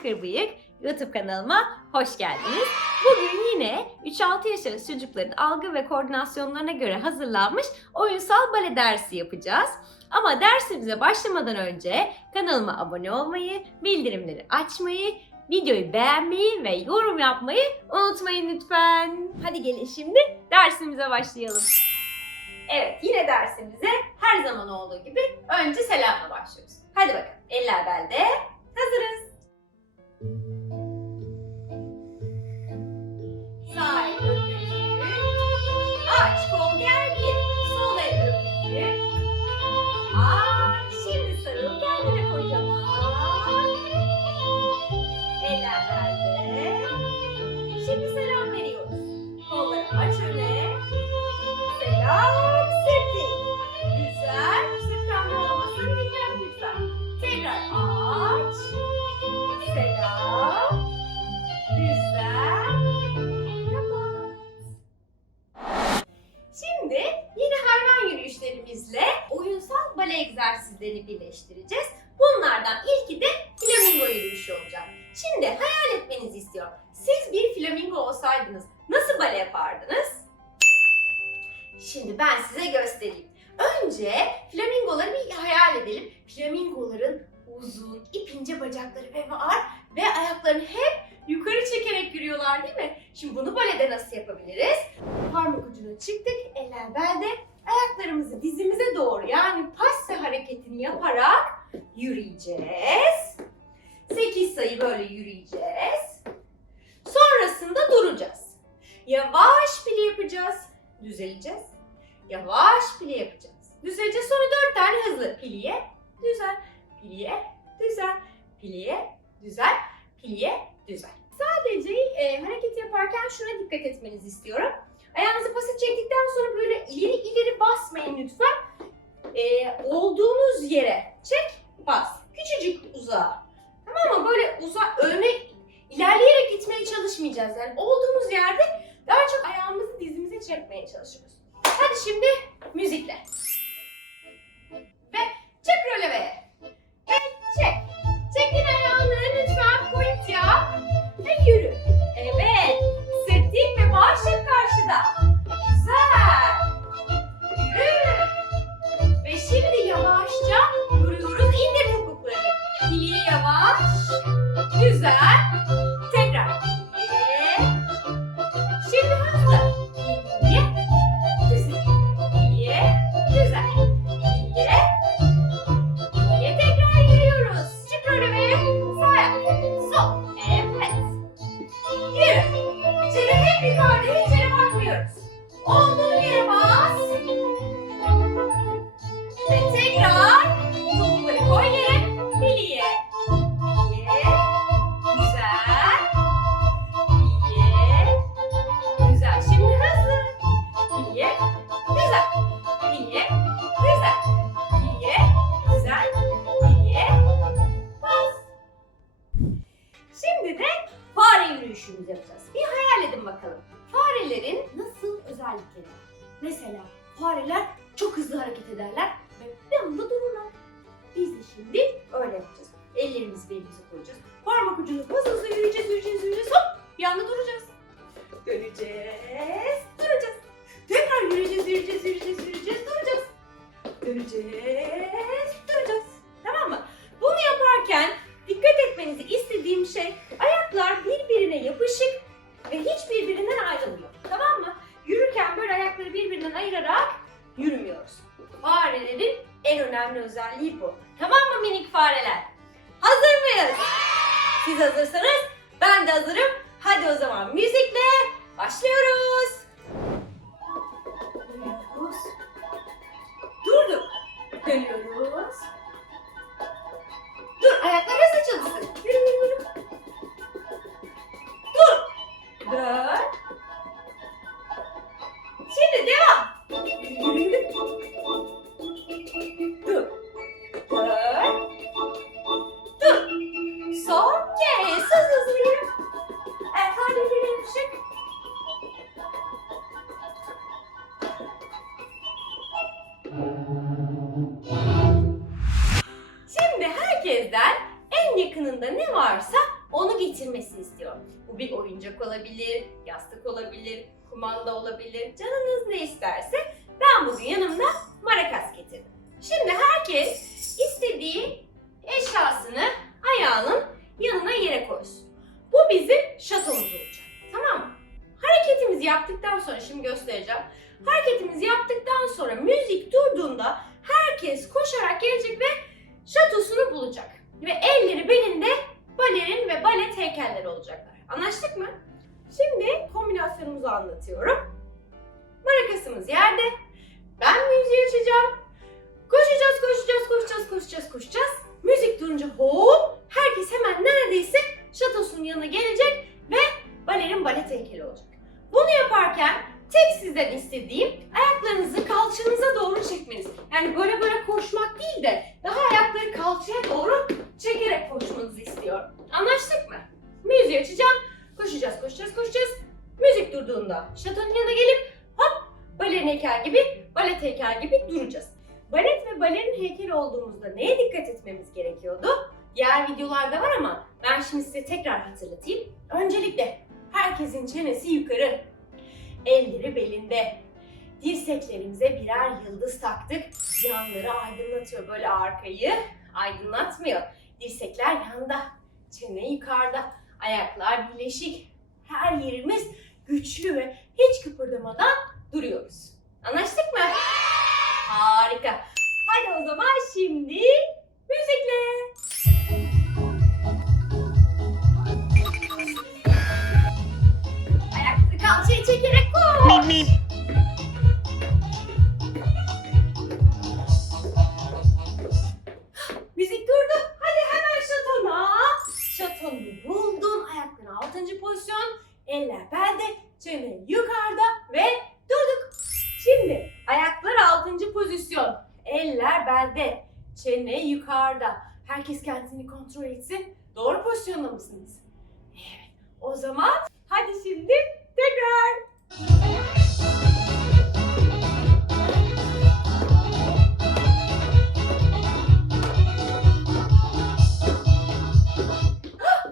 Bakır Bıyık YouTube kanalıma hoş geldiniz. Bugün yine 3-6 yaş arası çocukların algı ve koordinasyonlarına göre hazırlanmış oyunsal bale dersi yapacağız. Ama dersimize başlamadan önce kanalıma abone olmayı, bildirimleri açmayı, videoyu beğenmeyi ve yorum yapmayı unutmayın lütfen. Hadi gelin şimdi dersimize başlayalım. Evet yine dersimize her zaman olduğu gibi önce selamla başlıyoruz. Hadi bakalım eller belde hazırız. Aç kol gergin. Sol el öpücüğü. Aç. Oyunsal bale egzersizlerini birleştireceğiz. Bunlardan ilki de flamingo yürüyüşü olacak. Şimdi hayal etmenizi istiyorum. Siz bir flamingo olsaydınız nasıl bale yapardınız? Şimdi ben size göstereyim. Önce flamingoları bir hayal edelim. Flamingoların uzun, ip ince bacakları ve var ve ayaklarını hep yukarı çekerek yürüyorlar değil mi? Şimdi bunu balede nasıl yapabiliriz? Parmak ucuna çıktık, eller belde. Ayaklarımızı dizimize doğru yani passe hareketini yaparak yürüyeceğiz. 8 sayı böyle yürüyeceğiz. Sonrasında duracağız. Yavaş pili yapacağız. Düzeleceğiz. Yavaş pili yapacağız. Düzeleceğiz. Sonra 4 tane hızlı. Piliye, düzel, piliye, düzel, piliye, düzel, piliye, düzel. Sadece e, hareket yaparken şuna dikkat etmenizi istiyorum. Ayağınızı pasif çektikten sonra böyle ileri ileri basmayın lütfen. E, olduğunuz yere çek, bas. Küçücük uzağa. Tamam mı? Böyle uza öne ilerleyerek gitmeye çalışmayacağız. Yani olduğumuz yerde daha çok ayağımızı dizimize çekmeye çalışıyoruz. Hadi şimdi กินไปทั้งหมด Belimize koyacağız. Parmak ucunu hızlı hızlı yürüyeceğiz, yürüyeceğiz, yürüyeceğiz. Hop! Bir anda duracağız. Döneceğiz, duracağız. Tekrar yürüyeceğiz, yürüyeceğiz, yürüyeceğiz, yürüyeceğiz, duracağız. Döneceğiz, duracağız. Tamam mı? Bunu yaparken dikkat etmenizi istediğim şey ayaklar birbirine yapışık ve hiç birbirinden ayrılmıyor. Tamam mı? Yürürken böyle ayakları birbirinden ayırarak yürümüyoruz. Farelerin en önemli özelliği bu. Tamam mı minik fareler? Hazır mıyız? Siz hazırsanız ben de hazırım. Hadi o zaman müzikle başlıyoruz. Yakınında ne varsa oyuncak olabilir, yastık olabilir, kumanda olabilir. Canınız ne isterse ben bugün yanımda marakas getirdim. Şimdi herkes istediği eşyasını ayağının yanına yere koysun. Bu bizim şatomuz olacak. Tamam mı? Hareketimizi yaptıktan sonra şimdi göstereceğim. Hareketimizi yaptıktan sonra müzik durduğunda herkes koşarak gelecek ve şatosunu bulacak. Ve elleri belinde balerin ve balet heykelleri olacaklar. Anlaştık mı? Şimdi kombinasyonumuzu anlatıyorum. Marakasımız yerde. Ben müziği açacağım. Koşacağız, koşacağız, koşacağız, koşacağız, koşacağız. Müzik durunca hop herkes hemen neredeyse şatosunun yanına gelecek ve balerin balet heykeli olacak. Bunu yaparken tek sizden istediğim ayaklarınızı kalçanıza doğru çekmeniz. Yani böyle böyle koşmak değil de daha ayakları kalçaya doğru çekerek koşmanızı istiyorum. Anlaştık mı? Müziği açacağım. Koşacağız, koşacağız, koşacağız. Müzik durduğunda şatonun yanına gelip hop balerin heykel gibi, balet heykel gibi duracağız. Balet ve balerin heykeli olduğumuzda neye dikkat etmemiz gerekiyordu? Diğer videolarda var ama ben şimdi size tekrar hatırlatayım. Öncelikle herkesin çenesi yukarı, elleri belinde, dirseklerimize birer yıldız taktık. Yanları aydınlatıyor böyle arkayı aydınlatmıyor. Dirsekler yanda, çene yukarıda, ayaklar birleşik. Her yerimiz güçlü ve hiç kıpırdamadan duruyoruz. Anlaştık mı? Harika. Hadi o zaman şimdi pozisyon. Eller belde. Çene yukarıda. Herkes kendini kontrol etsin. Doğru pozisyonda mısınız? Evet. O zaman hadi şimdi tekrar.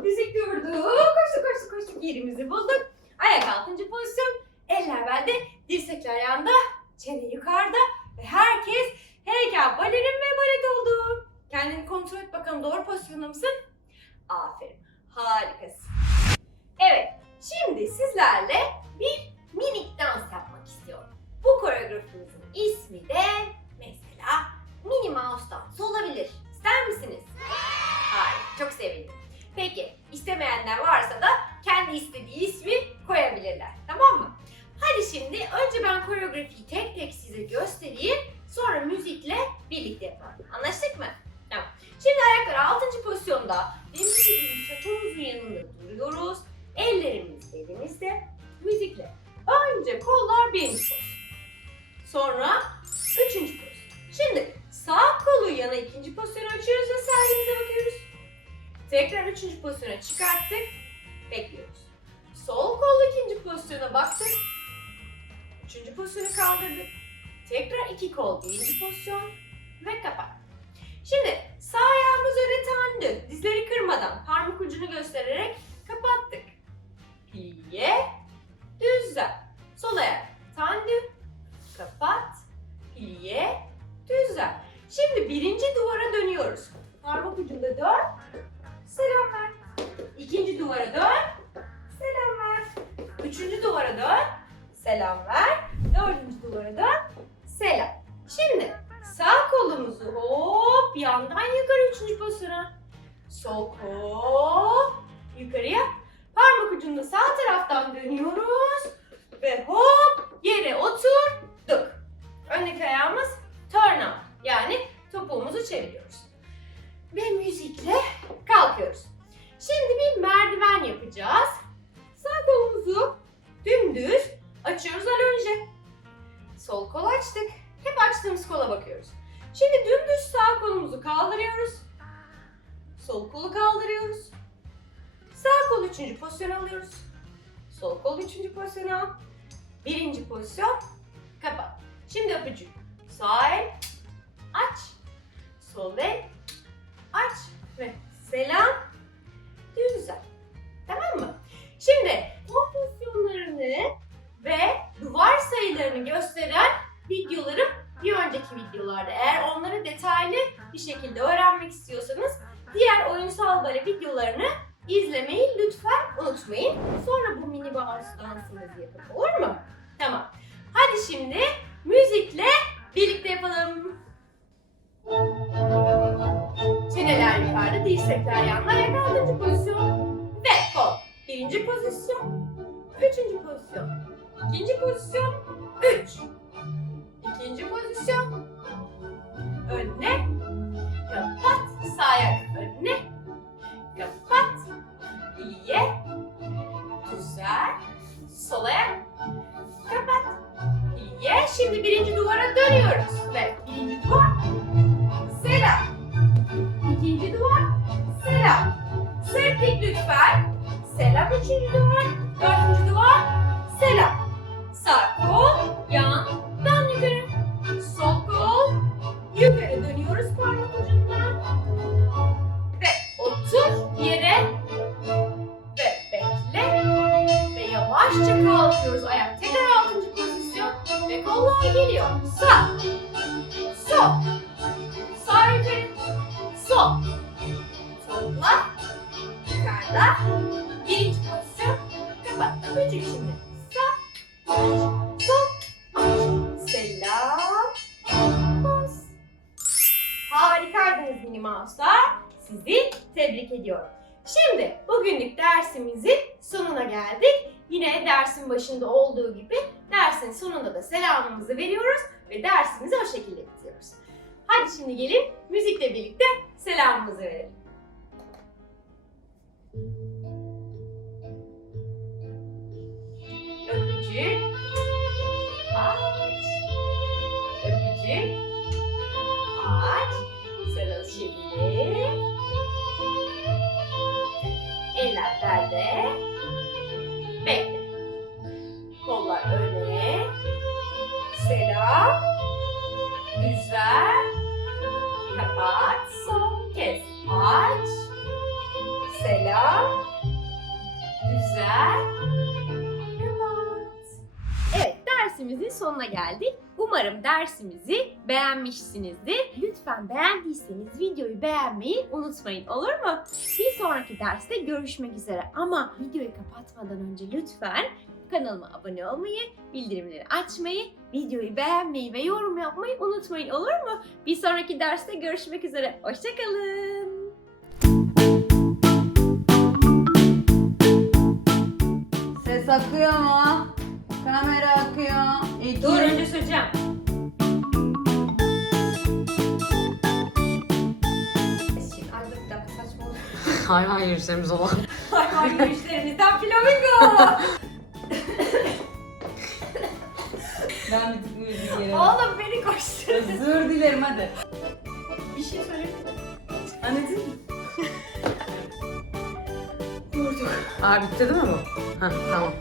Müzik durdu. Koştuk koştuk koştuk yerimizi bulduk. Ayak altıncı pozisyon. Eller belde, dirsekler yanda, çene yukarıda ve herkes heykel, balerin ve balet oldu. Kendini kontrol et bakalım doğru pozisyonda mısın? Aferin. Harikasın. Evet. Şimdi sizlerle bir minik dans yapmak istiyorum. Bu koreografimizin ismi de mesela Minnie Mouse dansı olabilir. İster misiniz? Hayır. Çok sevindim. Peki istemeyenler varsa da kendi istediği ismi koyabilirler. Tamam mı? Hadi şimdi önce ben koreografiyi tek tek size göstereyim. Sonra müzikle birlikte yapalım. Anlaştık mı? Tamam. Şimdi ayaklar 6. pozisyonda dediğimiz gibi şatomuzun yanında duruyoruz. Ellerimiz elimizde. Müzikle. Önce kollar birinci pozisyon. Sonra üçüncü pozisyon. Şimdi sağ kolu yana ikinci pozisyona açıyoruz ve sahilimize bakıyoruz. Tekrar üçüncü pozisyona çıkarttık. Bekliyoruz. Sol kol ikinci pozisyona baktık. Üçüncü pozisyonu kaldırdık. Tekrar iki kol birinci pozisyon ve kapat. Şimdi sağ ayağımız öne tandı. Dizleri kırmadan parmak ucunu göstererek kapattık. Plie, düzle. Sol ayak tandı, kapat, plie, düzle. Şimdi birinci duvara dönüyoruz. Parmak ucunda dön, selam ver. İkinci duvara dön, selam ver. Üçüncü duvara dön, selam ver. Dördüncü duvara dön, selam. Şimdi sağ kolumuzu hop yandan yukarı üçüncü pozisyona. Sol kol yukarıya. Parmak ucunda sağ taraftan dönüyoruz. Ve hop yere oturduk. Öndeki ayağımız turn up. Yani topuğumuzu çeviriyoruz. Ve müzikle kalkıyoruz. Şimdi bir merdiven yapacağız. Sağ kolumuzu dümdüz açıyoruz önce. Sol kol açtık. Hep açtığımız kola bakıyoruz. Şimdi dümdüz sağ kolumuzu kaldırıyoruz. Sol kolu kaldırıyoruz. Sağ kol üçüncü pozisyona alıyoruz. Sol kol üçüncü pozisyona al. Birinci pozisyon. Kapat. Şimdi öpücük. Sağ el. Aç. Sol el. Aç. Ve selam. Düz uzat. Tamam mı? Şimdi top pozisyonlarını ve duvar sayılarını gösteren videolarım bir önceki videolarda. Eğer onları detaylı bir şekilde öğrenmek istiyorsanız diğer oyunsal bale videolarını izlemeyi lütfen unutmayın. Sonra bu mini bounce dansımızı yapın olur mu? Tamam. Hadi şimdi müzikle birlikte yapalım. Çeneler yukarıda, dirsekler yanına, ayak altıncı pozisyon ve kol. Birinci pozisyon, üçüncü pozisyon, ikinci pozisyon, üç. İkinci pozisyon, önüne, kapat, sağ ayak önüne, kapat, iyiye, güzel, sol ayak, kapat, iyiye. Şimdi birinci duvara dönüyoruz ve birinci duvar, selam. İkinci duvar, selam. Sertlik lütfen. Selam üçüncü duvar, dördüncü duvar, selam. Yukarıda. Birinci pozisyon. Kapattım. Üçüncü şimdi. Sağ. Aç. Sol. Selam. Bas. Harikaydınız mini. Sizi tebrik ediyorum. Şimdi bugünlük dersimizin sonuna geldik. Yine dersin başında olduğu gibi dersin sonunda da selamımızı veriyoruz ve dersimizi o şekilde bitiriyoruz. Hadi şimdi gelin müzikle birlikte selamımızı verelim. Öpücük. Sonuna geldik. Umarım dersimizi beğenmişsinizdir. Lütfen beğendiyseniz videoyu beğenmeyi unutmayın olur mu? Bir sonraki derste görüşmek üzere ama videoyu kapatmadan önce lütfen kanalıma abone olmayı, bildirimleri açmayı, videoyu beğenmeyi ve yorum yapmayı unutmayın olur mu? Bir sonraki derste görüşmek üzere. Hoşçakalın. Ses akıyor mu? Kamera akıyor. İki. Dur önce söyleyeceğim. Şimdi dur bir dakika saçmalama. Hayvan yürüyüşlerimiz olan. Hayvan yürüyüşlerimizden flamingo. Ben bir tık müzik yerim. Oğlum beni koşturdun. Özür dilerim hadi. Bir şey söyle. Anneciğim. Aa bitti değil mi bu? Ha tamam.